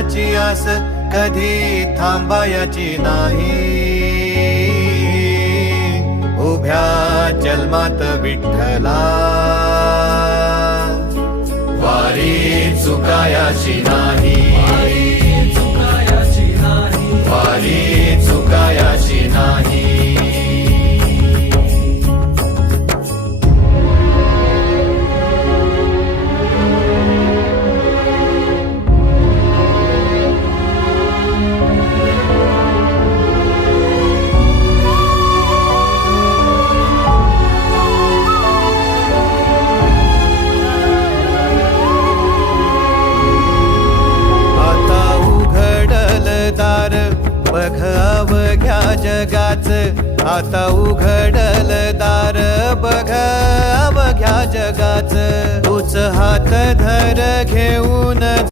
देवाची आस कधी थांबायची नाही. उभ्या जन्मात विठ्ठला वारी चुकायाची नाही. वारी चुकायाची नाही. बघ अवघ्या जगाच, आता उघडल दार बघ अवघ्या जगाच. तूच हात धर घेऊन